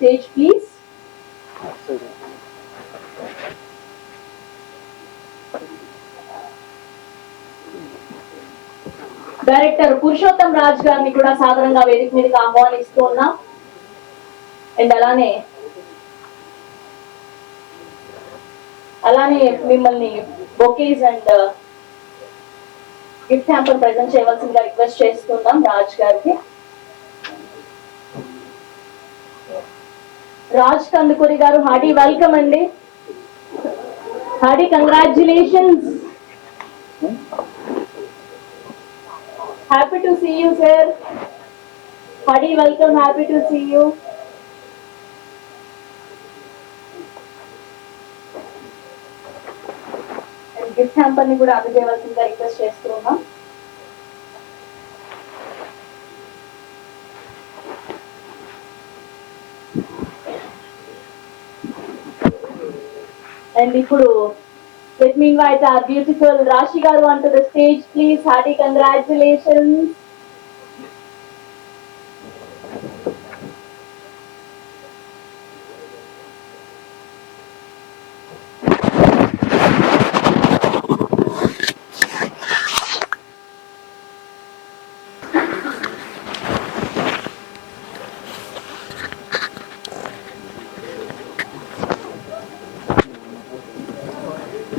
stage, please. Director Purushottam Raj గారిని కూడా సాధారణంగా వేదిక మీదకి ఆహ్వానిస్తూ ఉన్నాం. అండ్ అలానే మిమ్మల్ని bouquets and gift hamper present చేయవలసిందిగా రిక్వెస్ట్ చేస్తున్నాం రాజ్ గారికి. రాజ్ కందుకూరి గారు, హార్డీ వెల్కమ్ అండి. Hearty congratulations. Happy to see you, sir. Hearty welcome. Happy to see you. And gift hamper ni kuda అందజేయవలసిందిగా రిక్వెస్ట్ చేస్తున్నాం. And ఇప్పుడు let me invite our beautiful Rashi garu onto the stage, please. Hearty congratulations.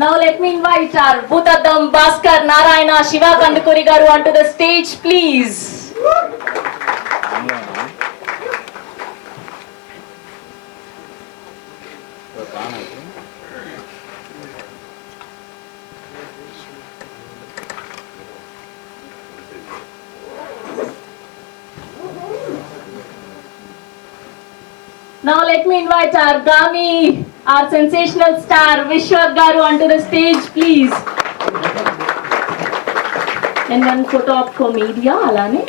Now let me invite our Bhutaddam Bhaskar Narayana Shiva Kandukuri garu onto the stage, please. Now let me invite our Gami, our sensational star Vishwa garu onto the stage, please. And then photo op for media alane.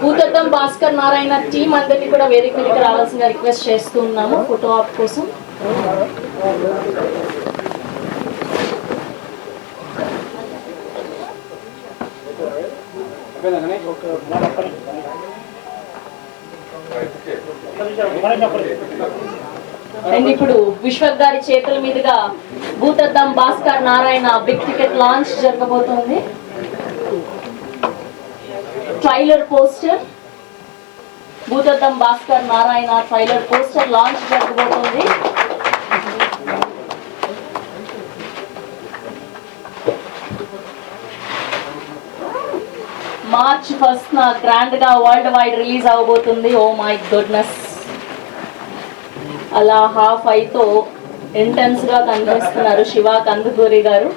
Bhoothaddam Bhaskar Narayana team అందరినీ కూడా వేదిక మీదకి రావాల్సిందిగా request చేస్తున్నాము photo op కోసం. And ఇప్పుడు విశ్వక్ గారి చేతుల మీదుగా Bhoothaddam Bhaskar Narayana big ticket launch జరగబోతోంది. Trailer poster Bhoothaddam Bhaskar Narayana trailer poster launch జరగబోతోంది. మార్చ్ 1న గ్రాండ్ గా వరల్డ్ వైడ్ రిలీజ్ అవబోతుంది. ఓ మై గుడ్నెస్, అలా హాఫ్ ఐతో ఇంటెన్స్ గా కనిపిస్తున్నారు శివ కందుకూరి గారు.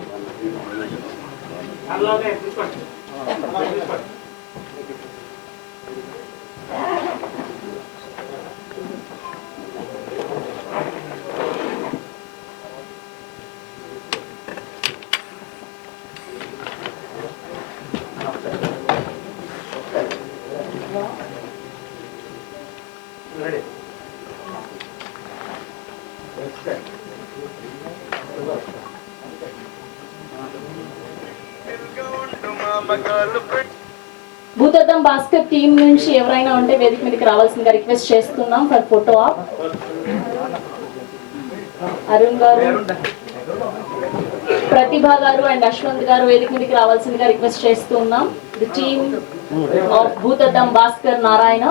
భూతద్దం భాస్కర్ టీం నుంచి ఎవరైనా ఉంటే వేదిక మీదకి రావాల్సిందిగా రిక్వెస్ట్ చేస్తున్నాం ఫర్ ఫోటో ఆప్. అరుణ్ గారు, ప్రతిభ గారు అండ్ అశ్వంత్ గారు వేదిక మీదకి రావాల్సిందిగా రిక్వెస్ట్ చేస్తున్నాం. The team of Bhoothaddam Bhaskar Narayana.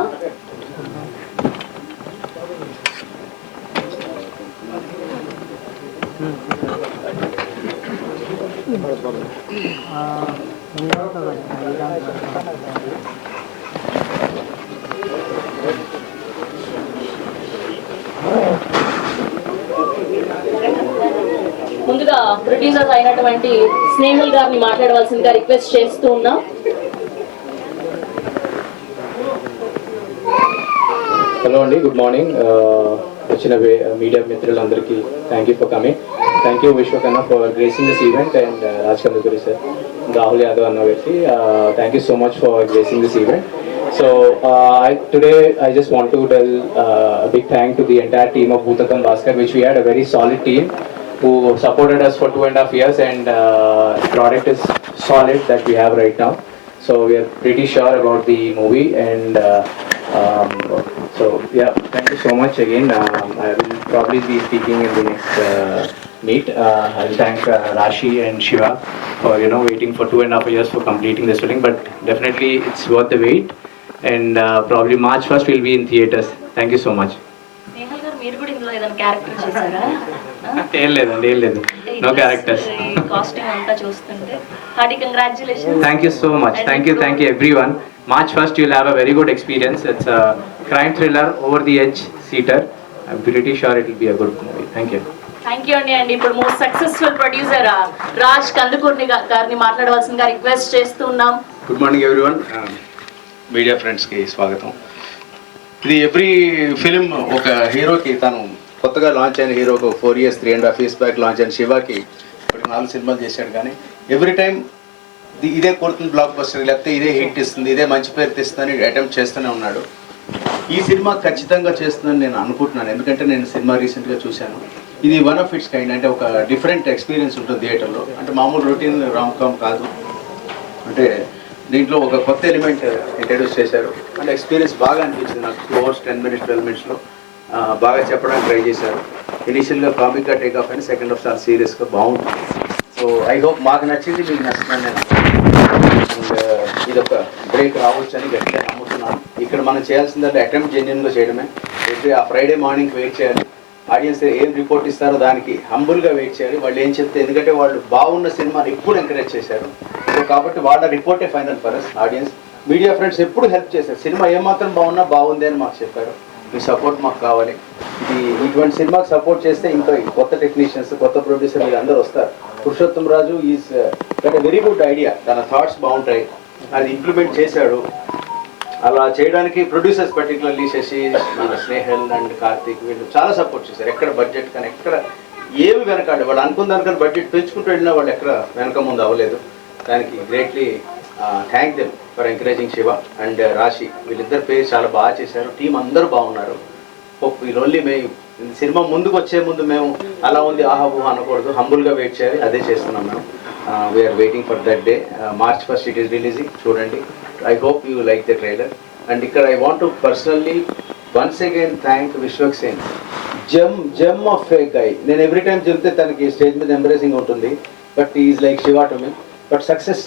ముందుగా ప్రొడ్యూసర్స్ అయినటువంటి స్నేహల్ గారిని మాట్లాడవలసిందిగా రిక్వెస్ట్ చేస్తూ ఉన్నాం. హలో అండి, గుడ్ మార్నింగ్. వచ్చిన మీడియా మిత్రులందరికీ thank you for coming. Thank you విశ్వకన్నా for gracing this event and Raj Kandukuri sir, Rahul Yadav అన్న వ్యక్తి, thank you so much for gracing this event. So today I just want to tell a big thank to the entire team of Bhutatham Bhaskar, which we had a very solid team who supported us for 2.5 years, and product is solid that we have right now. So we are pretty sure about the movie, and so yeah, thank you so much again. I will probably be speaking in the next meet. I'll thank Rashi and Shiva for waiting for 2.5 years for completing this film, but definitely it's worth the wait. And probably March 1st will be in theaters. Thank you so much. Snehal గారు, మీరు కూడా ఇందులో ఏదైనా character చేశారా? ఏం లేదు, no characters. Costume అంతా చూస్తుంటే hearty congratulations. Thank you so much. Thank you everyone. March 1st you'll have a very good experience. It's a crime thriller, over the edge seater. I'm pretty sure it will be a good movie. Thank you. Thank you అండి. ఇప్పుడు most successful producer Raj Kandukuri గారిని మాట్లాడవలసిందిగా request చేస్తున్నాం. Good morning everyone. Media ఫ్రెండ్స్కి స్వాగతం. ఇది every film ఒక హీరోకి, తను కొత్తగా లాంచ్ అయిన హీరోకి 4 years 3.5 years బ్యాక్ లాంచ్ అయిన శివాకి ఇప్పుడు 4 సినిమాలు చేశాడు. కానీ ఎవ్రీ టైం ఇదే కొడుతుంది బ్లాక్ బస్టర్, లేకపోతే ఇదే హిట్ ఇస్తుంది, ఇదే మంచి పేరు తెస్తుందని అటెంప్ట్ చేస్తూనే ఉన్నాడు. ఈ సినిమా ఖచ్చితంగా చేస్తుందని నేను అనుకుంటున్నాను, ఎందుకంటే నేను సినిమా రీసెంట్గా చూశాను. ఇది వన్ ఆఫ్ ఇట్స్ కైండ్, అంటే ఒక డిఫరెంట్ ఎక్స్పీరియన్స్ ఉంటుంది థియేటర్లో. అంటే మామూలు రొటీన్ రామ్ కామ్ కాదు, అంటే దీంట్లో ఒక కొత్త ఎలిమెంట్ ఇంట్రడ్యూస్ చేశారు. అంటే ఎక్స్పీరియన్స్ బాగా అనిపించింది నాకు. 2 hours 10 minutes 12 minutesలో బాగా చెప్పడానికి ట్రై చేశారు. ఇనీషియల్గా కామిక్గా టేక్ ఆఫ్ అయిన సెకండ్ హాఫ్ చాలా సీరియస్గా బాగుంటుంది. సో ఐ హోప్ మాకు నచ్చింది, మీకు నచ్చిందని నేను అండ్ ఇది ఒక బ్రేక్ రావచ్చు అని గట్టిగా నమ్ముతున్నాను. ఇక్కడ మనం చేయాల్సిందంటే అటెంప్ట్ జెన్యున్గా చేయడమే. ఎవ్రీ ఆ ఫ్రైడే మార్నింగ్ వెయిట్ చేయాలి, ఆడియన్స్ ఏం రిపోర్ట్ ఇస్తారో దానికి హంబుల్గా వెయిట్ చేయాలి. వాళ్ళు ఏం చెప్తే, ఎందుకంటే వాళ్ళు బాగున్న సినిమాని ఎప్పుడు ఎంకరేజ్ చేశారు. సో కాబట్టి వాళ్ళ రిపోర్టే final for us. Audience, media friends ఎప్పుడు హెల్ప్ చేశారు. సినిమా ఏమాత్రం బాగున్నా బాగుంది అని మాకు చెప్పారు. మీ సపోర్ట్ మాకు కావాలి. ఇటువంటి సినిమాకి సపోర్ట్ చేస్తే ఇంకా కొత్త టెక్నీషియన్స్, కొత్త ప్రొడ్యూసర్ మీరు అందరూ వస్తారు. Purushottam Raju is very good idea. తన థాట్స్ బాగుంటాయి, అది ఇంప్లిమెంట్ చేశాడు. అలా చేయడానికి producers particularly Sasi, Snehal and Karthik వీళ్ళు చాలా సపోర్ట్ చేశారు. ఎక్కడ బడ్జెట్ కానీ ఎక్కడ ఏమి వెనకాడు, వాళ్ళు అనుకున్న దానికన్నా బడ్జెట్ పెంచుకుంటూ వెళ్ళినా వాళ్ళు ఎక్కడ వెనక ముందు అవ్వలేదు. దానికి greatly thank them for encouraging Shiva and రాశి. వీళ్ళిద్దరు పేరు చాలా బాగా చేశారు. టీం అందరూ బాగున్నారు. వీళ్ళు ఓన్లీ మేము సినిమా ముందుకు వచ్చే ముందు మేము అలా ఉంది ఆహా ఊహా అనకూడదు, హంబుల్గా వెయిట్ చేయాలి. అదే చేస్తున్నాం మేము. We're waiting for that day. March 1st it is releasing. చూడండి. I hope you like the trailer. And ఇక్కడ I want to personally once again thank Vishwak Sen. Gem of a guy. నేను every time చెప్తే తనకి stage మీద embarrassing ఉంటుంది, but is like Shiva to me. But success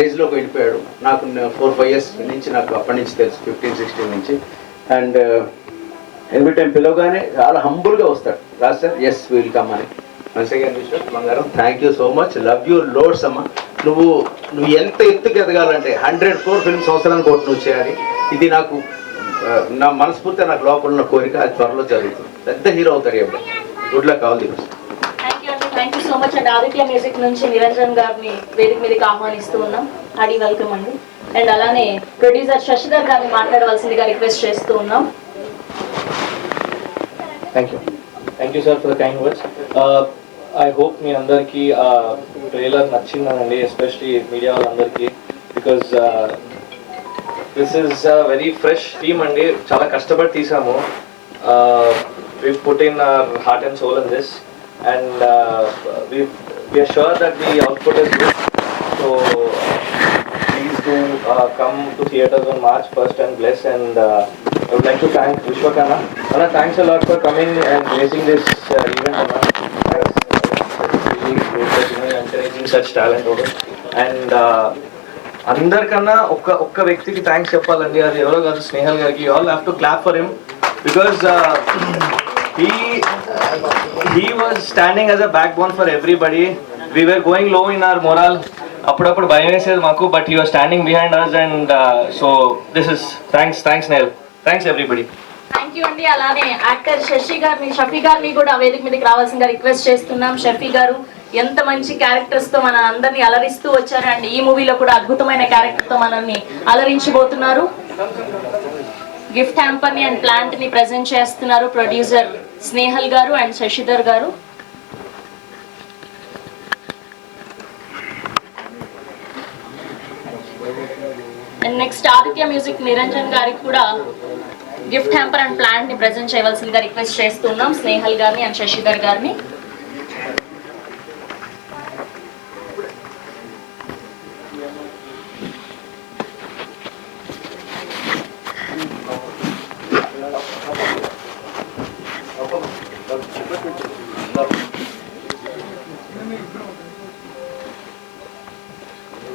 రేజ్లోకి వెళ్ళిపోయాడు. నాకు 4-5 years నుంచి, నాకు అప్పటి నుంచి తెలుసు, 15-16 నుంచి. అండ్ ఎవ్రీ టైం పిలవగానే చాలా హంబుల్గా వస్తాడు. Raj sir, yes will come అని. వన్స్ అగైన్ విశ్వక్ బంగారం, thank you so much. Love you loads అమ్మ. నువ్వు ఎంత ఎత్తుకు ఎదగాలంటే 100 crore ఫిల్మ్ సంవత్సరానికి ఒకటి నువ్వు చేయాలి. ఇది నాకు నా మనస్ఫూర్తిగా నాకు లోపల ఉన్న కోరిక. అది త్వరలో జరుగుతుంది. పెద్ద హీరో అవుతారు ఎప్పుడు. Good luck, all the best. Thank you so much అండి. ఆదిత్య మ్యూజిక్ నుంచి నిరంజన్ గారిని వేదిక మీదకి ఆహ్వానిస్తూ ఉన్నాం. హార్డీ వెల్కమ్ అండి. అండ్ అలానే ప్రొడ్యూసర్ శశిధర్ గారిని మాట్లాడవలసిందిగా రిక్వెస్ట్ చేస్తూ ఉన్నాం. Thank you sir for the kind words. I hope మీ అందరికీ ట్రైలర్ నచ్చిందండి, ఎస్పెషలీ మీడియా వాళ్ళందరికీ. Because this is very fresh team అండి. చాలా కష్టపడి తీసాము. We put in our heart and soul in this, and we are sure that the output is good. So come to theaters on March 1st and bless. And I would like to thank Vishwakanna. Anna, thanks a lot for coming and gracing this event. Anna, really great that you know encouraging such talent over. And అందరికన్నా ఒక్క వ్యక్తికి thanks చెప్పాలండి, అది ఎవరో కాదు, స్నేహల్ గారికి. You all have to clap for him because he was standing as a backbone for everybody. We were going low in our morale. అప్పుడప్పుడు భయం వేసేది మాకు, but he was standing behind us. And so this is thanks Neil, thanks everybody. Thank you అండి. అలానే actor Shafi గారిని కూడా వేదిక మీదకి రావాల్సిందిగా రిక్వెస్ట్ చేస్తున్నాం. షఫీ గారు ఎంత మంచి క్యారెక్టర్స్ తో మన అందరినీ అలరిస్తూ వచ్చారు అండ్ ఈ మూవీలో కూడా అద్భుతమైన క్యారెక్టర్ తో మనల్ని అలరించబోతున్నారు. గిఫ్ట్ హ్యాంపర్ ని అండ్ ప్లాంట్ ని ప్రెజెంట్ చేస్తున్నారు ప్రొడ్యూసర్ స్నేహల్ గారు అండ్ శశిధర్ గారు. And next Aditya music Niranjan గారికి కూడా గిఫ్ట్ హ్యాంపర్ అండ్ ప్లాంట్ ని ప్రెజెంట్ చేయవలసిందిగా రిక్వెస్ట్ చేస్తున్నాం స్నేహల్ గారిని అండ్ శశిధర్ గారిని.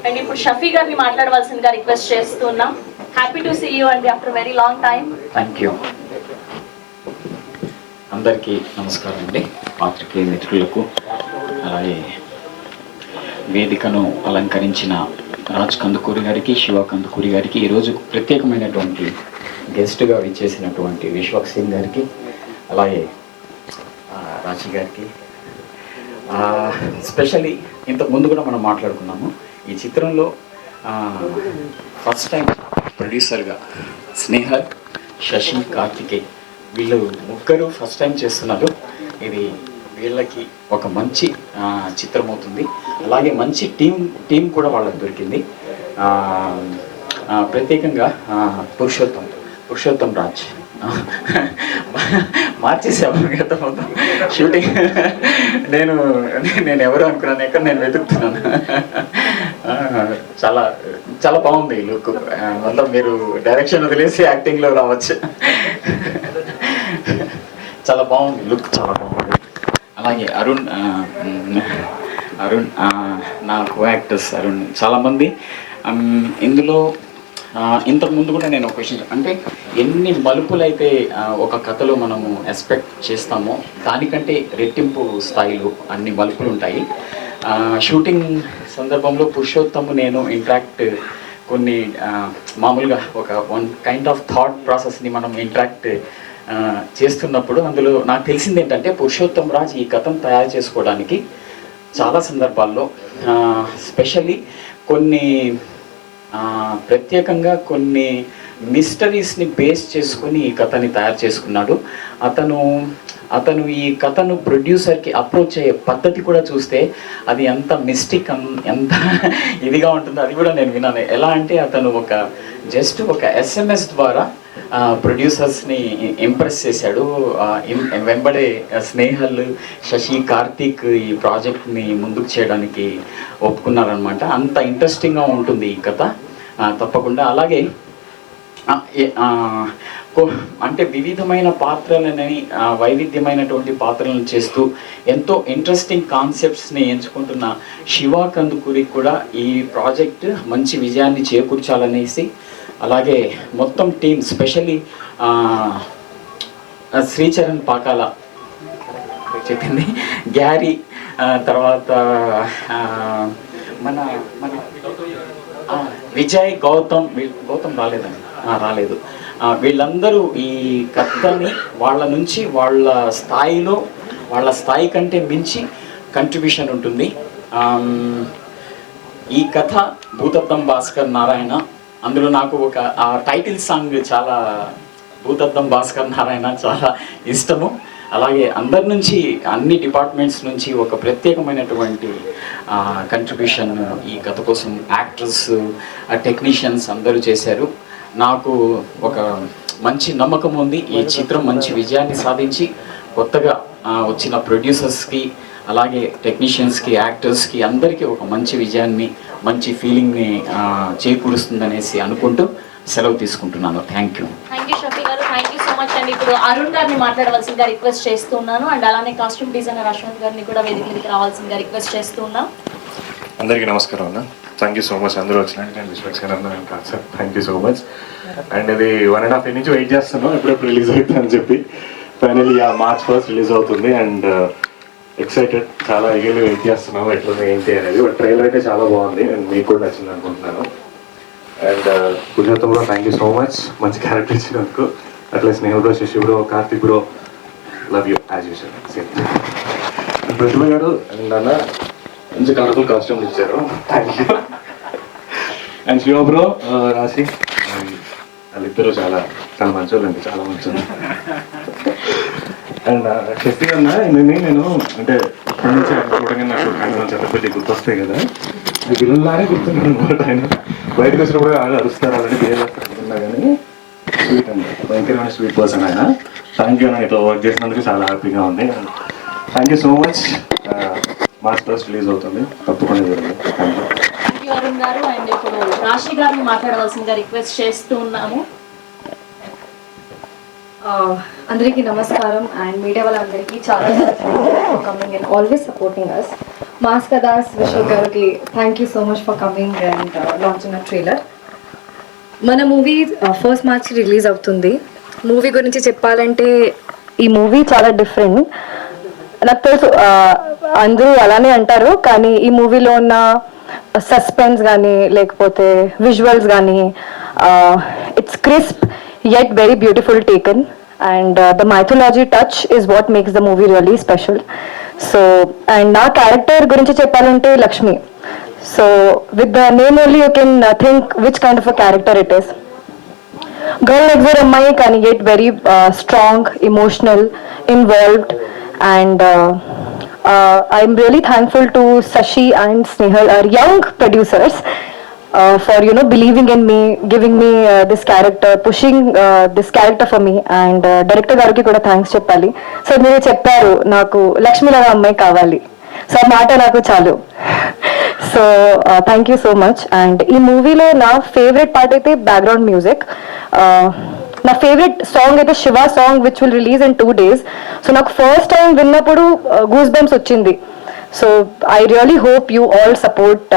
అండ్ ఇప్పుడు షఫీ గారిని మాట్లాడవలసిందిగా రిక్వెస్ట్ చేస్తున్నాం. హ్యాపీ టు సీ యూ అండి after very long time. Thank you. అందరికీ నమస్కారం అండి, పాత్రికేయ మిత్రులకు, అలాగే వేదికను అలంకరించిన రాజ్ కందుకూరి గారికి, శివ కందుకూరి గారికి, ఈరోజు ప్రత్యేకమైనటువంటి గెస్ట్గా విచ్చేసినటువంటి విశ్వక్ సింగ్ గారికి, అలాగే రాజీ గారికి. స్పెషల్లీ ఇంతకు ముందు కూడా మనం మాట్లాడుకున్నాము, ఈ చిత్రంలో ఫస్ట్ టైం ప్రొడ్యూసర్గా స్నేహల్, శశి, కార్తికేయ్ వీళ్ళు ముగ్గురు ఫస్ట్ టైం చేస్తున్నారు. ఇది వీళ్ళకి ఒక మంచి చిత్రం అవుతుంది. అలాగే మంచి టీం కూడా వాళ్ళకి దొరికింది. ప్రత్యేకంగా పురుషోత్తం రాజ్ మార్చేసాము గత మొత్తం షూటింగ్. నేను ఎవరు అనుకున్నాను, ఎక్కడ నేను వెతుకుతున్నాను. చాలా చాలా బాగుంది లుక్. మొత్తం మీరు డైరెక్షన్ వదిలేసి యాక్టింగ్లో రావచ్చు. చాలా బాగుంది లుక్, చాలా బాగుంది. అలాగే అరుణ్ నా కో యాక్టర్స్ అరుణ్ చాలామంది ఇందులో. ఇంతకుముందు కూడా నేను ఒక క్వశ్చన్, అంటే ఎన్ని మలుపులైతే ఒక కథలో మనము ఎక్స్పెక్ట్ చేస్తామో దానికంటే రెట్టింపు స్థాయిలో అన్ని మలుపులు ఉంటాయి. షూటింగ్ సందర్భంలో పురుషోత్తము నేను ఇంట్రాక్ట్ కొన్ని మామూలుగా ఒక వన్ కైండ్ ఆఫ్ థాట్ ప్రాసెస్ని మనం ఇంట్రాక్ట్ చేస్తున్నప్పుడు అందులో నాకు తెలిసింది ఏంటంటే పురుషోత్తం రాజ్ ఈ కథను తయారు చేసుకోవడానికి చాలా సందర్భాల్లో స్పెషల్లీ కొన్ని ప్రత్యేకంగా కొన్ని మిస్టరీస్ని బేస్ చేసుకొని ఈ కథని తయారు చేసుకున్నాడు. అతను ఈ కథను ప్రొడ్యూసర్కి అప్రోచ్ అయ్యే పద్ధతి కూడా చూస్తే అది ఎంత మిస్టిక్, ఎంత ఇదిగా ఉంటుందో అది కూడా నేను విన్నాను. ఎలా అంటే అతను జస్ట్ ఒక SMS ద్వారా ప్రొడ్యూసర్స్ని ఇంప్రెస్ చేశాడు. వెంబడే స్నేహల్, శశి, కార్తీక్ ఈ ప్రాజెక్ట్ని ముందుకు చేయడానికి ఒప్పుకున్నారనమాట. అంత ఇంట్రెస్టింగ్గా ఉంటుంది ఈ కథ తప్పకుండా. అలాగే అంటే వివిధమైన పాత్రలని వైవిధ్యమైనటువంటి పాత్రలను చేస్తూ ఎంతో ఇంట్రెస్టింగ్ కాన్సెప్ట్స్ని ఎంచుకుంటున్న శివ కందుకూరికి కూడా ఈ ప్రాజెక్ట్ మంచి విజయాన్ని చేకూర్చాలనేసి, అలాగే మొత్తం టీం స్పెషల్లీ శ్రీచరణ్ పాకాల చెప్పింది, గ్యారీ, తర్వాత మన విజయ్, గౌతమ్ రాలేదు. వీళ్ళందరూ ఈ కథని వాళ్ళ నుంచి వాళ్ళ స్థాయి కంటే మించి కంట్రిబ్యూషన్ ఉంటుంది. ఈ కథ భూతద్దం భాస్కర్ నారాయణ, అందులో నాకు ఆ టైటిల్ సాంగ్ చాలా, భూతద్దం భాస్కర్ నారాయణ చాలా ఇష్టము. అలాగే అందరి నుంచి, అన్ని డిపార్ట్మెంట్స్ నుంచి ఒక ప్రత్యేకమైనటువంటి కంట్రిబ్యూషన్ ఈ కథ కోసం యాక్టర్స్, టెక్నీషియన్స్ అందరూ చేశారు. నాకు ఒక మంచి నమ్మకం ఉంది ఈ చిత్రం మంచి విజయాన్ని సాధించి కొత్తగా వచ్చిన ప్రొడ్యూసర్స్కి, అలాగే టెక్నీషియన్స్కి, యాక్టర్స్కి అందరికీ ఒక మంచి విజయాన్ని, మంచి ఫీలింగ్ని చేకూరుస్తుందనేసి అనుకుంటూ సెలవు తీసుకుంటున్నాను. Thank you. Thank you Shafi గారు, థ్యాంక్ యూ సో మచ్ అండి. ఇప్పుడు అరుణ్ గారిని మాట్లాడవలసిందిగా రిక్వెస్ట్ చేస్తున్నాను అండ్ అలానే కాస్ట్యూమ్ డిజైనర్ అశ్వంత్ గారిని కూడా వేదిక మీదకి రావాల్సిందిగా రిక్వెస్ట్ చేస్తున్నాం. అందరికీ నమస్కారం అన్న. థ్యాంక్ యూ సో మచ్ అందరూ వచ్చినట్టు. నేను విశ్వక్సేన్ కాదు sir, thank you so much. And ఇది 1.5 year నుంచి వెయిట్ చేస్తున్నాం ఎప్పుడెప్పుడు రిలీజ్ అవుతుంది అని చెప్పి. ఫైనల్లీ March 1st రిలీజ్ అవుతుంది అండ్ ఎక్సైటెడ్, చాలా ఈగర్లీ వెయిట్ చేస్తున్నాం ఎట్లా ఏంటి అనేది. బట్ ట్రైలర్ అయితే చాలా బాగుంది అండ్ మీకు కూడా నచ్చింది అనుకుంటున్నాను. And Purushottam bro, thank you so much, మంచి క్యారెక్టర్ ఇచ్చినందుకు. అట్లా Sneha bro, Shashi bro, Karthik bro, love you as usual. Same Pratibha గారు అండ్ అన్న మంచి కలర్ఫుల్ కాస్ట్యూమ్ ఇచ్చారు, thank you. And Shiva bro, Rashi, వాళ్ళిద్దరూ చాలా చాలా మంచోళ్ళు అండి, చాలా మంచోళ్ళు. అండ్ శక్తి అన్న నేను అంటే ఇప్పటి నుంచి ఆయన చూడగానే నాకు ఆయన చెత్తపల్లి గుర్తొస్తాయి కదా, ఈ పిల్లలానే గుర్తున్నాను అనమాట. ఆయన బయటకు వచ్చినప్పుడు ఆయన అరుస్తారు, అలాంటి బిహేవ్ చేస్తున్నా కానీ స్వీట్ అండి, భయంకరమైన స్వీట్ పర్సన్ ఆయన. థ్యాంక్ యూ అన్న, ఇట్లా వర్క్ చేసినందుకు చాలా హ్యాపీగా ఉంది. Thank you so much. March 1st release అవుతుంది, తప్పకుండా చూడండి. Thank you. Thank you Arun గారు. అండ్ ఇప్పుడు రాశి గారిని మాట్లాడవలసిందిగా రిక్వెస్ట్ చేస్తున్నాము. అందరికీ నమస్కారం అండ్ మీడియా వాళ్ళందరికీ చాలా coming and always supporting us. Mass Ka Das Vishwak గారికి thank you so much for coming and launching a trailer. మన మూవీ 1st March రిలీజ్ అవుతుంది. మూవీ గురించి చెప్పాలంటే ఈ మూవీ చాలా డిఫరెంట్. నాకు తెలుసు అందరూ అలానే అంటారు, కానీ ఈ మూవీలో ఉన్న సస్పెన్స్ కానీ లేకపోతే విజువల్స్ కానీ it's crisp yet very beautiful taken and the mythology touch is what makes the movie really special. So and na character gurinchi cheppalante Lakshmi. So with the name only you can think which kind of a character it is. Girl next door ammayi can get very strong, emotional, involved and I'm really thankful to Sashi and Snehal, our young producers, for believing in me, giving me this character, pushing this character for me and director gariki kuda thanks cheppali. So మీరు చెప్పారు నాకు లక్ష్మి లాగా అమ్మాయి కావాలి, so ఆ మాట నాకు చాలు. So thank you so much. And ఈ మూవీలో నా ఫేవరెట్ పార్ట్ అయితే బ్యాక్గ్రౌండ్ మ్యూజిక్. నా ఫేవరెట్ సాంగ్ అయితే Shiva song which will release in 2 days. So నాకు ఫస్ట్ టైం విన్నప్పుడు గూస్ బంప్స్ వచ్చింది. So I really hope you all support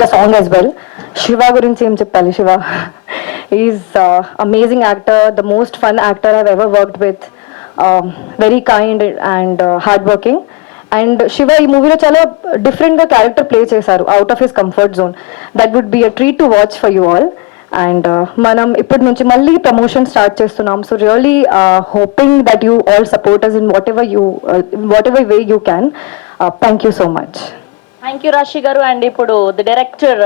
the song as well. Shiva gurinchi em cheppali. Shiva is amazing actor, the most fun actor I've ever worked with, very kind and hardworking. And Shiva ee movie lo chala different ga character play chesaru, out of his comfort zone. That would be a treat to watch for you all. And manam ippudi nunchi malli promotion start chestunnam, so really hoping that you all support us in whatever way you can. Thank you so much. Thank you రాశి గారు. And ఇప్పుడు the director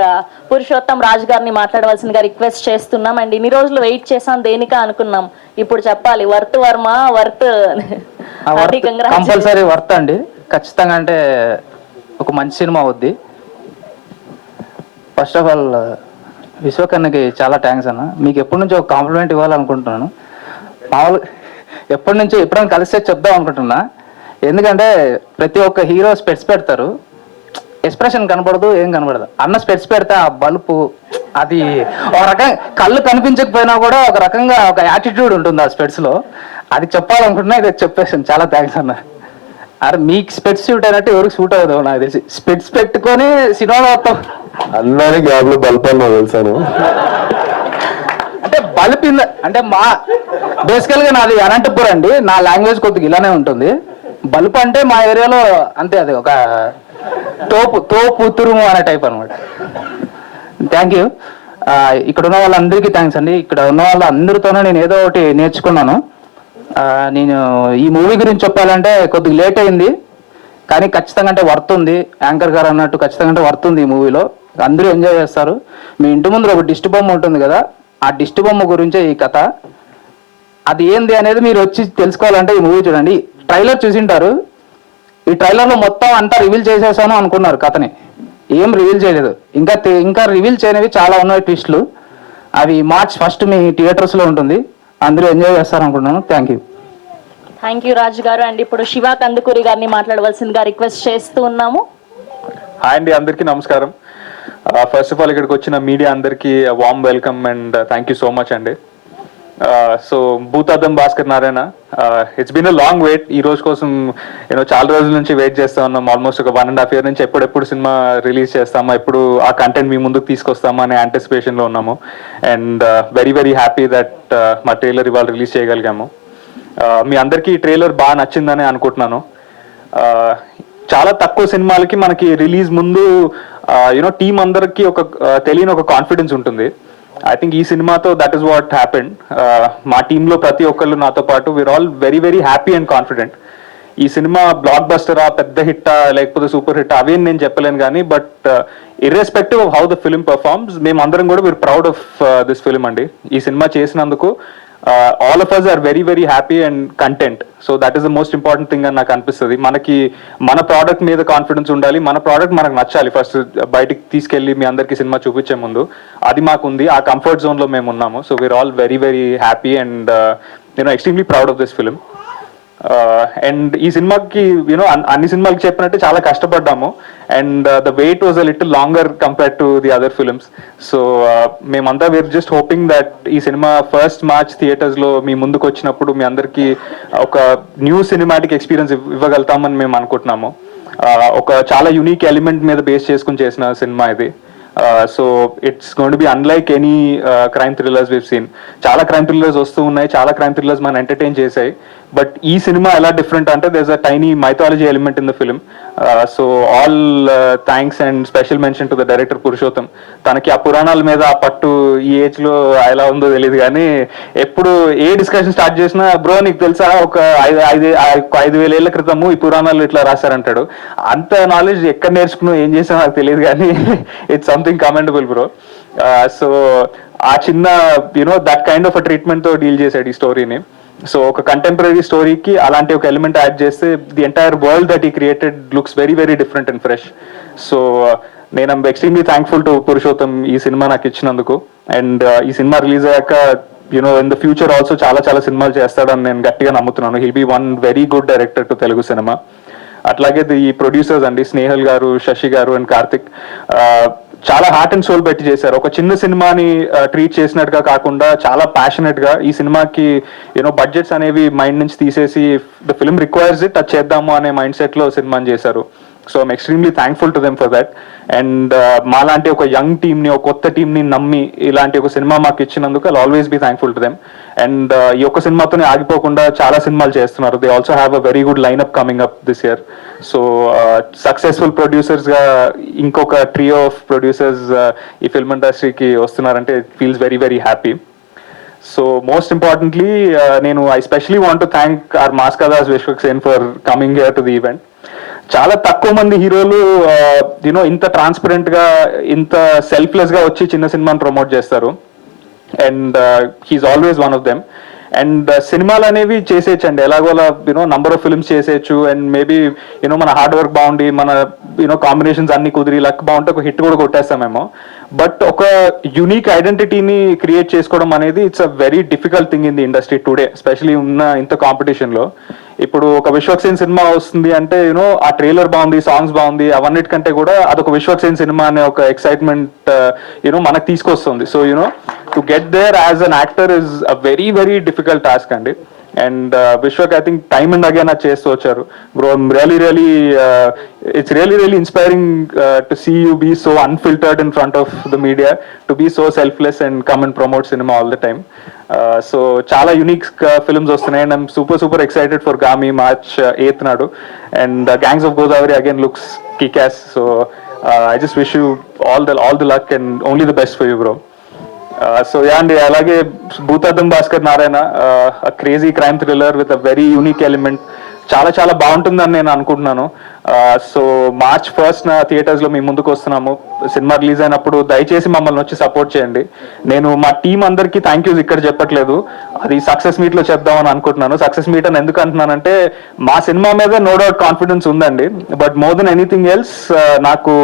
Purushottam Raj గారిని మాట్లాడవలసిందిగా request చేస్తున్నాం. And ఇన్ని రోజులు wait చేసాం దేనికా అనుకున్నాం, ఇప్పుడు చెప్పాలి worth Varma worth compulsory worth అండి, ఖచ్చితంగా. అంటే ఒక మంచి సినిమా అవుద్ది. ఫస్ట్ ఆఫ్ ఆల్ విశ్వకన్నకి చాలా థ్యాంక్స్ అన్న. మీకు ఎప్పటి నుంచో ఒక కాంప్లిమెంట్ ఇవ్వాలనుకుంటున్నాను. మామూలుగా ఎప్పుడైనా కలిస్తే చెప్దాం అనుకుంటున్నా. ఎందుకంటే ప్రతి ఒక్క హీరో స్పెట్స్ పెడతారు, ఎక్స్ప్రెషన్ కనబడదు, ఏం కనబడదు. అన్న స్పెట్స్ పెడితే ఆ బల్బు అది ఒక రకంగా కళ్ళు కనిపించకపోయినా కూడా ఒక రకంగా ఒక యాటిట్యూడ్ ఉంటుంది ఆ స్పెట్స్లో. అది చెప్పాలనుకుంటున్నా, ఇది చెప్పేసాను. చాలా థ్యాంక్స్ అన్న. అరే మీకు స్పెట్స్ సూట్ అయినట్టు ఎవరికి సూట్ అవుతావు నాకు తెలిసి. స్పెట్స్ పెట్టుకొని సినిమా మొత్తం అన్నాని గ్యాబ్లో బల్బ్ అన్నా తెలుసాను. అంటే బల్బ్ అంటే మా బేసికల్గా నాది అనంతపూర్ అండి, నా లాంగ్వేజ్ కొద్దిగా ఇలానే ఉంటుంది. బల్బ్ అంటే మా ఏరియాలో అంతే, అది ఒక తోపు తురుము అనే టైప్ అనమాట. Thank you. ఇక్కడ ఉన్న వాళ్ళందరికీ థ్యాంక్స్ అండి. ఇక్కడ ఉన్న వాళ్ళందరితోనే నేను ఏదో ఒకటి నేర్చుకున్నాను. నేను ఈ మూవీ గురించి చెప్పాలంటే కొద్దిగా లేట్ అయింది, కానీ ఖచ్చితంగా అంటే వర్త్ ఉంది. యాంకర్ గారు అన్నట్టు ఖచ్చితంగా అంటే వర్త్ ఉంది ఈ మూవీలో. అందరూ ఎంజాయ్ చేస్తారు. మీ ఇంటి ముందు ఒక దిష్టి బొమ్మ ఉంటుంది కదా, ఆ దిష్టి బొమ్మ గురించే ఈ కథ. అది ఏంది అనేది మీరు వచ్చి తెలుసుకోవాలంటే ఈ మూవీ చూడండి. ట్రైలర్ చూసింటారు, ఈ ట్రైలర్లో మొత్తం అంతా రివీల్ చేసేసాను అనుకున్నారు, కథని ఏం రివీల్ చేయలేదు. ఇంకా రివీల్ చేయనివి చాలా ఉన్నాయి ట్విస్టులు. అవి March 1st మీ థియేటర్స్లో ఉంటుంది. అందరూ ఎంజాయ్ చేస్తారు అనుకుంటున్నాను. Thank you. థ్యాంక్ యూ రాజు గారు. అండ్ ఇప్పుడు శివ కందుకూరి గారిని మాట్లాడవలసిందిగా రిక్వెస్ట్ చేస్తూ ఉన్నాము. హాయ్ అండి, అందరికీ నమస్కారం. ఫస్ట్ ఆఫ్ ఆల్ ఇక్కడికి వచ్చిన మీడియా అందరికీ warm welcome and thank you so much అండి. So Bhoothaddam Bhaskar Narayana, it's been a long wait. ఈ రోజు కోసం చాలా రోజుల నుంచి వెయిట్ చేస్తా ఉన్నాం. ఆల్మోస్ట్ ఒక 1.5 year నుంచి ఎప్పుడెప్పుడు సినిమా రిలీజ్ చేస్తామా, ఎప్పుడు ఆ కంటెంట్ మీ ముందుకు తీసుకొస్తామా అనే యాంటిసిపేషన్లో ఉన్నాము. And very very happy that మా ట్రైలర్ ఇవాళ రిలీజ్ చేయగలిగాము. మీ అందరికీ ఈ ట్రైలర్ బాగా నచ్చిందని అనుకుంటున్నాను. చాలా తక్కువ సినిమాలకి మనకి రిలీజ్ ముందు టీం అందరికి ఒక తెలియని ఒక కాన్ఫిడెన్స్ ఉంటుంది. ఐ థింక్ ఈ సినిమాతో దట్ ఈస్ వాట్ హ్యాపెండ్. మా టీంలో ప్రతి ఒక్కళ్ళు నాతో పాటు we're all very very happy and confident. ఈ సినిమా బ్లాక్ బస్టరా, పెద్ద హిట్టా లేకపోతే సూపర్ హిట్ అవేం నేను చెప్పలేను కానీ, but irrespective of how the film performs మేమందరం కూడా we're proud of this film అండి. ఈ సినిమా చేసినందుకు all of us are very very happy and content. So that is the most important thing అని నాకు అనిపిస్తుంది. మనకి మన ప్రోడక్ట్ మీద కాన్ఫిడెన్స్ ఉండాలి, మన ప్రోడక్ట్ మనకు నచ్చాలి. ఫస్ట్ బయటికి తీసుకెళ్ళి మీ అందరికీ సినిమా చూపించే ముందు అది మాకుంది. ఆ కంఫర్ట్ జోన్లో మేము ఉన్నాము. So we are all very very happy and extremely proud of this film. And ఈ సినిమాకి అన్ని సినిమాలకి చెప్పినట్టు చాలా కష్టపడ్డాము. And the wait was a little longer compared to the other films. So మేమంతా వీఆర్ జస్ట్ హోపింగ్ దట్ ఈ సినిమా 1st March థియేటర్స్లో మీ ముందుకు వచ్చినప్పుడు మీ అందరికీ ఒక న్యూ సినిమాటిక్ ఎక్స్పీరియన్స్ ఇవ్వగలుగుతామని మేము అనుకుంటున్నాము. ఒక చాలా యూనిక్ ఎలిమెంట్ మీద బేస్ చేసుకుని చేసిన సినిమా ఇది. So it's going to be unlike any crime thrillers we've seen. చాలా క్రైమ్ థ్రిల్లర్స్ వస్తూ ఉన్నాయి, చాలా క్రైమ్ థ్రిల్లర్స్ మనం ఎంటర్టైన్ చేసాయి. బట్ ఈ సినిమా ఎలా డిఫరెంట్ అంటే there is a tiny mythology element in the film. So all thanks and special mention to the director Purushottam. తనకి ఆ పురాణాల మీద ఆ పట్టు ఈ ఏజ్ లో ఎలా ఉందో తెలియదు కానీ, ఎప్పుడు ఏ డిస్కషన్ స్టార్ట్ చేసినా బ్రో నీకు తెలుసా ఒక 5,000 ఏళ్ల క్రితము ఈ పురాణాలు ఇట్లా రాశారంటాడు. అంత నాలెడ్జ్ ఎక్కడ నేర్చుకున్నా ఏం చేసినా నాకు తెలియదు కానీ it's something commendable bro. So ఆ చిన్న that kind of a treatment తో డీల్ చేశాడు ఈ స్టోరీని. సో ఒక కంటెంపరీ స్టోరీకి అలాంటి ఒక ఎలిమెంట్ యాడ్ చేస్తే the entire world that he created looks very very different and fresh. So నేను I'm extremely thankful to Purushottam ఈ సినిమా నాకు ఇచ్చినందుకు. అండ్ ఈ సినిమా రిలీజ్ అయ్యాక ఇన్ ద ఫ్యూచర్ ఆల్సో చాలా చాలా సినిమాలు చేస్తాడని నేను గట్టిగా నమ్ముతున్నాను. He'll be one very good director to Telugu cinema. అట్లాగే ఈ ప్రొడ్యూసర్స్ అండి, స్నేహల్ గారు, శశి గారు అండ్ కార్తిక్ చాలా హార్ట్ అండ్ సోల్ పెట్టి చేశారు. ఒక చిన్న సినిమాని ట్రీట్ చేసినట్టుగా కాకుండా చాలా ప్యాషనెట్ గా ఈ సినిమాకి బడ్జెట్స్ అనేవి మైండ్ నుంచి తీసేసి ద ఫిల్మ్ రిక్వైర్స్ ఇట్ అది చేద్దాము అనే మైండ్ సెట్ లో సినిమాని చేశారు. So I'm extremely thankful to them for that. And మాలాంటి ఒక యంగ్ టీమ్ని, ఒక కొత్త టీమ్ని నమ్మి ఇలాంటి ఒక సినిమా మాకు ఇచ్చినందుకు I'll always be thankful to them. And ఈ ఒక్క సినిమాతోనే ఆగిపోకుండా చాలా సినిమాలు చేస్తున్నారు. They also have a very good lineup coming up this year. So successful producers గా ఇంకొక ట్రియో ఆఫ్ ప్రొడ్యూసర్స్ ఈ ఫిల్మ్ ఇండస్ట్రీకి వస్తున్నారంటే it feels very very happy. So most importantly నేను I specially want to thank our Mass Ka Das Vishwaksen for coming here to the event. చాలా తక్కువ మంది హీరోలు ఇంత ట్రాన్స్పరెంట్ గా, ఇంత సెల్ఫ్లెస్ గా వచ్చి చిన్న సినిమాని ప్రమోట్ చేస్తారు. And he's always one of them. And సినిమాలు అనేవి చేసేయచ్చండి, ఎలాగోలా నంబర్ ఆఫ్ ఫిల్మ్స్ చేసేయచ్చు. అండ్ మేబీ మన హార్డ్ వర్క్ బాగుండి, మన కాంబినేషన్స్ అన్ని కుదిరి లక్ బాగుంటే ఒక హిట్ కూడా కొట్టేస్తామేమో. బట్ ఒక యూనిక్ ఐడెంటిటీని క్రియేట్ చేసుకోవడం అనేది it's a very difficult thing in the industry today, especially ఉన్న ఇంత కాంపిటీషన్ లో. ఇప్పుడు ఒక విశ్వక్సేన్ సినిమా వస్తుంది అంటే ఆ ట్రైలర్ బాగుంది, సాంగ్స్ బాగుంది, అవన్నిటికంటే కూడా అదొక విశ్వక్సేన్ సినిమా అనే ఒక ఎక్సైట్మెంట్ మనకు తీసుకొస్తుంది. So to get there as an actor is a very very difficult task అండి. And Vishwak I think time and again అది చేస్తూ వచ్చారు. Bro it's really inspiring to see you be so unfiltered in front of the media, to be so selfless and come and promote cinema all the time. So చాలా unique films వస్తున్నాయి and I'm super excited for Gaami March 8th నాడు. And gangs of Godavari again looks kickass. So I just wish you all the luck and only the best for you bro. So ya అండి, అలాగే Bhoothaddam Bhaskar Narayana, crazy crime thriller with a very unique element. చాలా చాలా బాగుంటుందని నేను అనుకుంటున్నాను. So March 1st థియేటర్స్లో మీ ముందుకు వస్తున్నాము. సినిమా రిలీజ్ అయినప్పుడు దయచేసి మమ్మల్ని వచ్చి సపోర్ట్ చేయండి. నేను మా టీం అందరికీ థ్యాంక్ యూస్ ఇక్కడ చెప్పట్లేదు, అది సక్సెస్ మీట్లో చెప్దామని అనుకుంటున్నాను. సక్సెస్ మీట్ అని ఎందుకు అంటున్నానంటే మా సినిమా మీద నో డౌట్ కాన్ఫిడెన్స్ ఉందండి, but more than anything else నాకు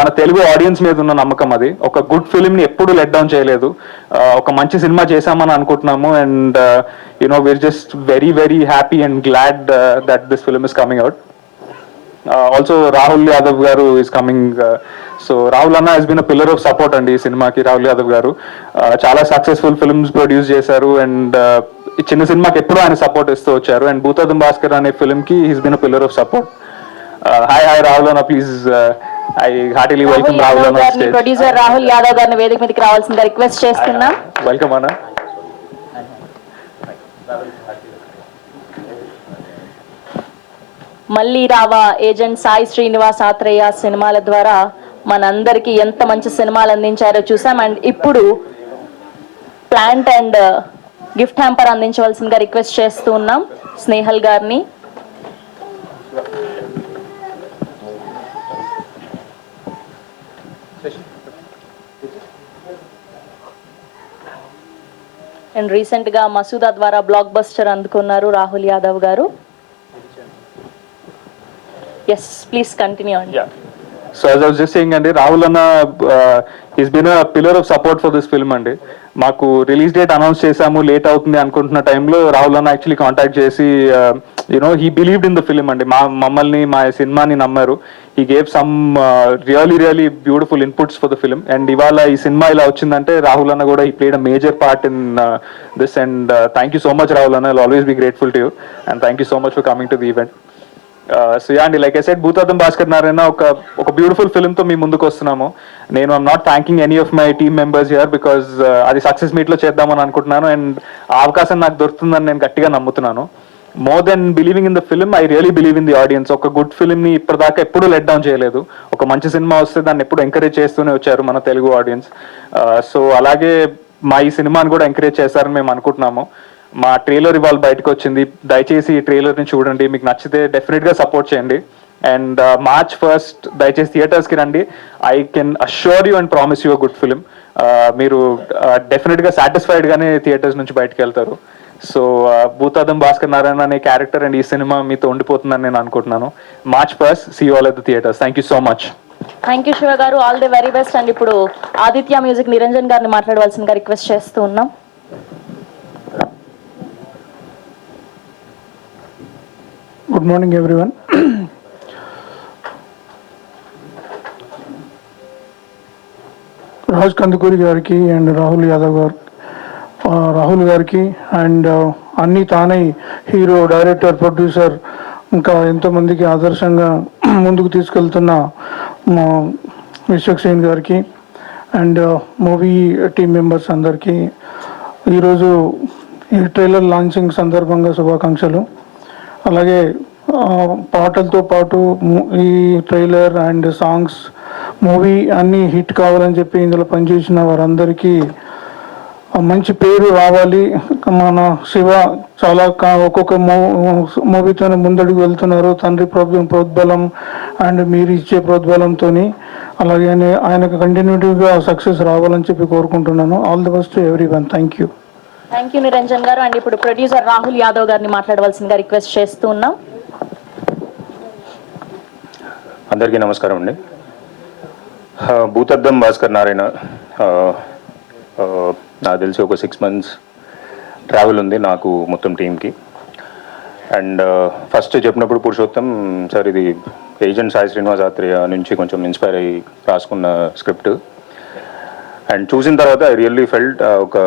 మన తెలుగు ఆడియన్స్ మీద ఉన్న నమ్మకం. అది ఒక గుడ్ ఫిల్మ్ని ఎప్పుడు లెట్ డౌన్ చేయలేదు, ఒక మంచి సినిమా చేశామని అనుకుంటున్నాము. And we're just very very happy and glad that this film is coming out. Also Rahul Yadav garu is coming. So Rahul Anna has been a pillar of support and ee cinema ki Rahul Yadav garu chaala successful films produce chesaru and ee chinna cinema ki eppudu ayana support istu vacharu and Bhootadam Bhaskar ane film ki he's been a pillar of support. Hi Rahul Anna, please I heartily welcome Rahul Anna on stage. Producer Rahul Yadav గారిని వేదిక మీదకి రావాల్సిందిగా request చేస్తున్నాం. Welcome Anna. మళ్ళీ రావా, agent Sai Srinivas Athreya సినిమాల ద్వారా మనందరికీ ఎంత మంచి సినిమాలు అందించారో చూసాం. అండ్ ఇప్పుడు ప్లాంట్ అండ్ గిఫ్ట్ హ్యాంపర్ అందించవలసిందిగా రిక్వెస్ట్ చేస్తూ ఉన్నాం స్నేహల్ గారిని. అండ్ రీసెంట్ గా మసూదా ద్వారా బ్లాక్ బస్టర్ అందుకున్నారు రాహుల్ యాదవ్ గారు. Yes, please continue on. Yeah. So as I was just saying అండి, రాహుల్ అన్న he's been a pillar of support for this film అండి. మాకు రిలీజ్ డేట్ అనౌన్స్ చేసాము, లేట్ అవుతుంది అనుకుంటున్న టైంలో రాహుల్ అన్న యాక్చువల్లీ కాంటాక్ట్ చేసి he believed in the film అండి. మమ్మల్ని మా సినిమాని నమ్మారు. He gave some really beautiful inputs for the film. And ఇవాళ ఈ సినిమా ఇలా వచ్చిందంటే రాహుల్ అన్న కూడా he played a major part in this. And thank you so much Rahul అన్న, I'll always be grateful to you. And thank you so much for coming to the event. So ya అండి, like I said Bhoothaddam Bhaskar Narayana ఒక beautiful ఫిల్మ్తో మీ ముందుకు వస్తున్నాము. నేను I'm not thanking any of my team members here because అది success మీట్లో చేద్దామని అనుకుంటున్నాను. అండ్ ఆ అవకాశం నాకు దొరుకుతుందని నేను గట్టిగా నమ్ముతున్నాను. More than believing in the film, I really believe in the audience. ఒక గుడ్ ఫిల్మ్ని ఇప్పటిదాకా ఎప్పుడూ లెట్ డౌన్ చేయలేదు. ఒక మంచి సినిమా వస్తే దాన్ని ఎప్పుడు ఎంకరేజ్ చేస్తూనే వచ్చారు మన తెలుగు ఆడియన్స్. సో అలాగే మా ఈ సినిమాని కూడా ఎంకరేజ్ చేస్తారని మేము అనుకుంటున్నాము. మా ట్రైలర్ ఇవాళ బయటకు వచ్చింది, దయచేసి ఈ ట్రైలర్ని చూడండి, మీకు నచ్చితే డెఫినెట్గా సపోర్ట్ చేయండి. అండ్ March 1st దయచేసి థియేటర్స్కి రండి. I can assure you and promise you a good film. మీరు డెఫినెట్గా సాటిస్ఫైడ్గానే థియేటర్స్ నుంచి బయటకు వెళ్తారు. సో భూతాదం భాస్కర్ నారాయణ అనే క్యారెక్టర్ అండ్ ఈ సినిమా మీతో ఉండిపోతుందని నేను అనుకుంటున్నాను. March 1st, see you all at the theaters. Thank you so much. Thank you Shiva garu, all the very best. And ఇప్పుడు ఆదిత్య మ్యూజిక్ నిరంజన్ గారిని మాట్లాడవలసిందిగా రిక్వెస్ట్ చేస్తూ ఉన్నాం. Good morning everyone. Raj Kandukuri గారికి అండ్ రాహుల్ గారికి అండ్ అన్నీ తానై హీరో, డైరెక్టర్, ప్రొడ్యూసర్ ఇంకా ఎంతోమందికి ఆదర్శంగా ముందుకు తీసుకెళ్తున్న విశ్వక్సేన్ గారికి అండ్ మూవీ టీమ్ మెంబర్స్ అందరికీ ఈరోజు ఈ ట్రైలర్ లాంచింగ్ సందర్భంగా శుభాకాంక్షలు. అలాగే పాటలతో పాటు ఈ ట్రైలర్ అండ్ సాంగ్స్, మూవీ అన్నీ హిట్ కావాలని చెప్పి ఇందులో పనిచేసిన వారందరికీ మంచి పేరు రావాలి. మన శివ చాలా ఒక్కొక్క మూవీతోనే ముందడుగు వెళ్తున్నారు. తండ్రి ప్రోద్బలం అండ్ మీరు ఇచ్చే ప్రోద్బలంతో అలాగే ఆయనకు కంటిన్యూటీగా సక్సెస్ రావాలని చెప్పి కోరుకుంటున్నాను. All the best to everyone. Thank you. Thank you Niranjan గారు. అండ్ ఇప్పుడు ప్రొడ్యూసర్ రాహుల్ యాదవ్ గారిని మాట్లాడవలసిందిగా రిక్వెస్ట్ చేస్తూ ఉన్నాం. అందరికీ నమస్కారం అండి. భూతద్దం భాస్కర్ నారాయణ నాకు తెలిసి ఒక 6 months ట్రావెల్ ఉంది నాకు మొత్తం టీంకి. అండ్ ఫస్ట్ చెప్పినప్పుడు పురుషోత్తం సార్ ఇది ఏజెంట్ సాయి శ్రీనివాస్ ఆత్రేయ నుంచి కొంచెం ఇన్స్పైర్ అయ్యి రాసుకున్న స్క్రిప్ట్. అండ్ చూసిన తర్వాత ఐ రియల్లీ ఫెల్ట్ ఒక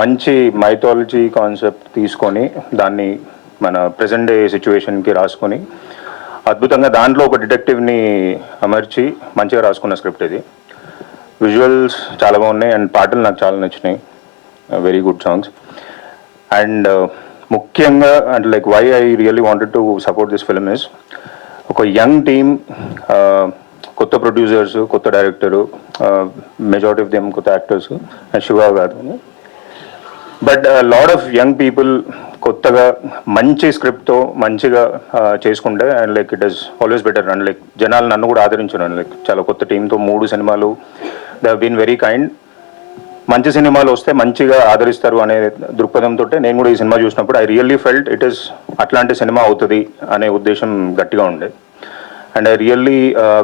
మంచి మైథాలజీ కాన్సెప్ట్ తీసుకొని దాన్ని మన ప్రజెంట్ డే సిచ్యువేషన్కి రాసుకొని అద్భుతంగా దాంట్లో ఒక డిటెక్టివ్ని అమర్చి మంచిగా రాసుకున్న స్క్రిప్ట్ ఇది. విజువల్స్ చాలా బాగున్నాయి అండ్ పాటలు నాకు చాలా నచ్చినాయి, వెరీ గుడ్ సాంగ్స్. అండ్ ముఖ్యంగా అంటే like why I really wanted to support this film is ఒక యంగ్ టీమ్, కొత్త ప్రొడ్యూసర్స్, కొత్త డైరెక్టరు, మెజారిటీ ఆఫ్ దెమ్ కొత్త actors and Shiva garu. But lot of young people కొత్తగా మంచి స్క్రిప్ట్తో మంచిగా చేసుకుంటే and like it is always better and like జనాలు నన్ను కూడా ఆదరించున్నాను. లైక్ చాలా కొత్త టీంతో 3 సినిమాలు, they have been very kind. మంచి సినిమాలు వస్తే మంచిగా ఆదరిస్తారు అనే దృక్పథంతో నేను కూడా ఈ సినిమా చూసినప్పుడు I really felt it is అట్లాంటి సినిమా అవుతుంది అనే ఉద్దేశం గట్టిగా ఉండే. And I really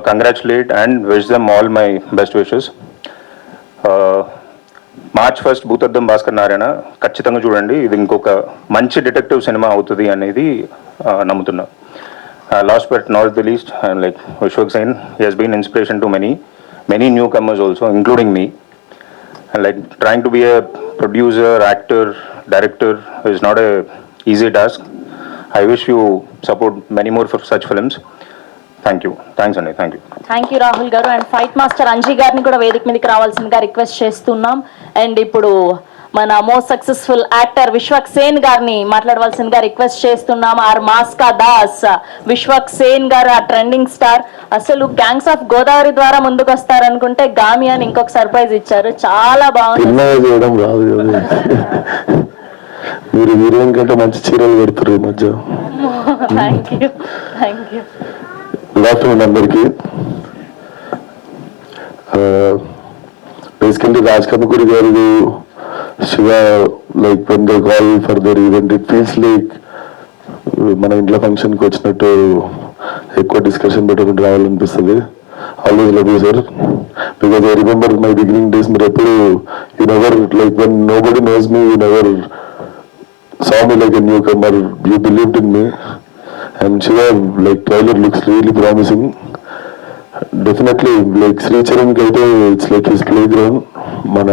congratulate and wish them all my best wishes. March 1st Bhoothaddam Bhaskar Narayana ఖచ్చితంగా చూడండి. ఇది ఇంకొక మంచి డిటెక్టివ్ సినిమా అవుతుంది అనేది నమ్ముతున్నా. Last but not the least, like Vishwak Sen, he has been inspiration to many newcomers also, including me. And like trying to be a producer, actor, director is not a easy task. I wish you support many more for such films. Thank you. Thanks Andy. Thank you. Thank you Rahul garu. And fight master Anji గారిని కూడా వేదిక మీదకి రావాల్సిందిగా request చేస్తున్నాం. And ఇప్పుడు మన most successful actor Vishwak Sen గారిని మాట్లాడవలసిందిగా రిక్వెస్ట్ చేస్తున్నాం. ఆర్ మాస్కా దాస్ విశ్వక్ సేన్ గారు, ఆ ట్రెండింగ్ స్టార్. అసలు గ్యాంగ్స్ ఆఫ్ గోదావరి ద్వారా ముందుకు వస్తారనుకుంటే గామి అని ఇంకొక సర్ప్రైజ్ ఇచ్చారు. చాలా బాగుంది. మీరు హీరోయిన్ కంటే మంచి చీరలు పెడుతున్నారు ఈ మధ్య. Thank you, thank you. Good afternoon అందరికీ. బేసికల్లీ రాజ్ కనుకూరి గారు, Shiva, like when they call for their event, it feels like మన ఇంట్లో ఫంక్షన్కి వచ్చినట్టు ఎక్కువ డిస్కషన్ పెట్టుకుంటూ రావాలనిపిస్తుంది. Always love you sir, because I remember my beginning days. మీరు ఎప్పుడు you never, like when nobody knows me, you never saw me like a newcomer. You believed in me. And Shiva, like trailer looks really promising. Definitely, like Sricharan కి అయితే it's like his play ground. మన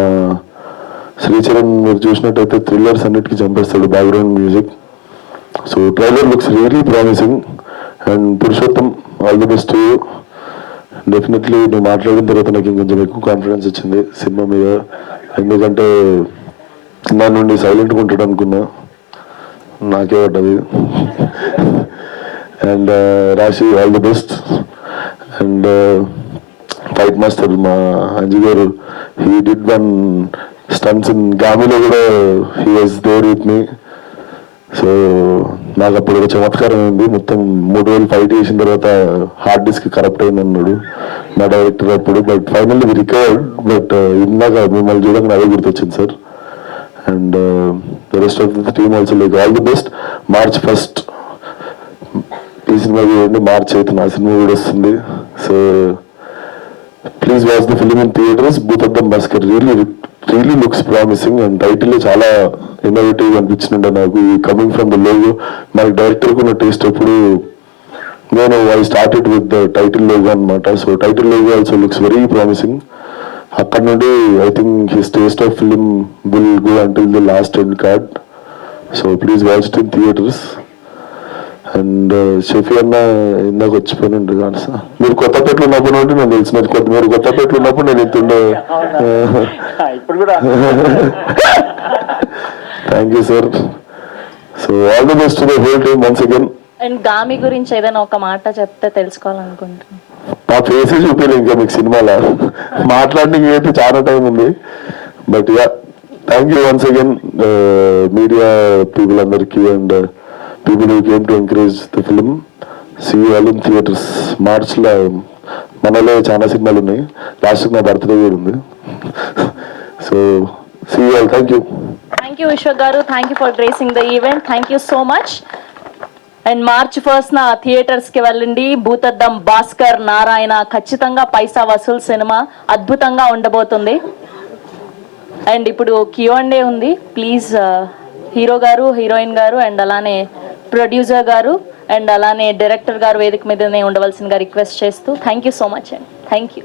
శ్రీచరణ్ మీరు చూసినట్టయితే thrillers అన్నిటికీ చంపేస్తాడు background music. So trailer looks really promising. And Purushottam, all the best. Definitely నువ్వు మాట్లాడిన తర్వాత నాకు ఇంకొంచెం ఎక్కువ కాన్ఫిడెన్స్ వచ్చింది సినిమా మీద. ఎందుకంటే నా నుండి సైలెంట్గా ఉంటాడు అనుకున్నా, నాకే పడ్డది. అండ్ Rashi, all the best. And fight master మా Anji garu, he did one stunts in గామిలో కూడా, he was there with me. So నాకు అప్పుడు ఒక చమత్కారం అయింది. మొత్తం 3 రోజులు ఫైట్ చేసిన తర్వాత హార్డ్ డిస్క్ కరప్ట్ అయింది అన్నాడు నా డైరెక్టర్ అప్పుడు. But finally we recovered. But ఇందాక మిమ్మల్ని చూడగానే అదే గుర్తొచ్చింది sir. And the rest of the team also, like all the best. March 1st ఈ సినిమా చూడండి. March 8th నా సినిమా కూడా వస్తుంది. So please watch the film in theatres. Bhoothaddam Bhaskar really looks promising. And title చాలా ఇన్నోవేటివ్ అనిపించింది నాకు. Coming from the logo, మనకి డైరెక్టర్కి ఉన్న టేస్ట్ ఎప్పుడు నేను I started with the title logo అనమాట. So title logo also looks very promising. అక్కడ నుండి I think his taste of film will go until the last end card. So please watch it in theatres. And Shafi అన్న ఇందాక వచ్చిపోయినండి కానీ sir, మీరు కొత్తపేటలో ఉన్నప్పుడు ఉంటే నేను తెలిసిన మీరు కొత్తపేటలో ఉన్నప్పుడు నేను ఇంతుండే. Thank you sir. So all the best to the whole team once again. And Gaami గురించి ఏదైనా ఒక మాట చెప్తే తెలుసుకోవాలనుకుంటున్నాను. మా ఫేసే చూపించలేదు ఇంకా మీకు సినిమాలో, మాట్లాడడానికి అయితే చాలా టైం ఉంది. But ya, thank you once again media people అందరికీ and people who came to encourage the film. See you all in theatres. మార్చ్లో మనలో చాలా సినిమాలు ఉన్నాయి. లాస్ట్ నా బర్త్డే కూడా ఉంది. So see you all. Thank you. Thank you Vishwak garu. Thank you for gracing the event. Thank you so much. And March 1st థియేటర్స్కి వెళ్ళండి. భూతద్దం భాస్కర్ నారాయణ ఖచ్చితంగా పైసా వసూల్ సినిమా అద్భుతంగా ఉండబోతుంది. అండ్ ఇప్పుడు Q&A ఉంది. ప్లీజ్ హీరో గారు, హీరోయిన్ గారు అండ్ అలానే ప్రొడ్యూసర్ గారు అండ్ అలానే డైరెక్టర్ గారు వేదిక మీదనే ఉండవలసిందిగా రిక్వెస్ట్ చేస్తూ థ్యాంక్ యూ సో మచ్ అండి. Thank you.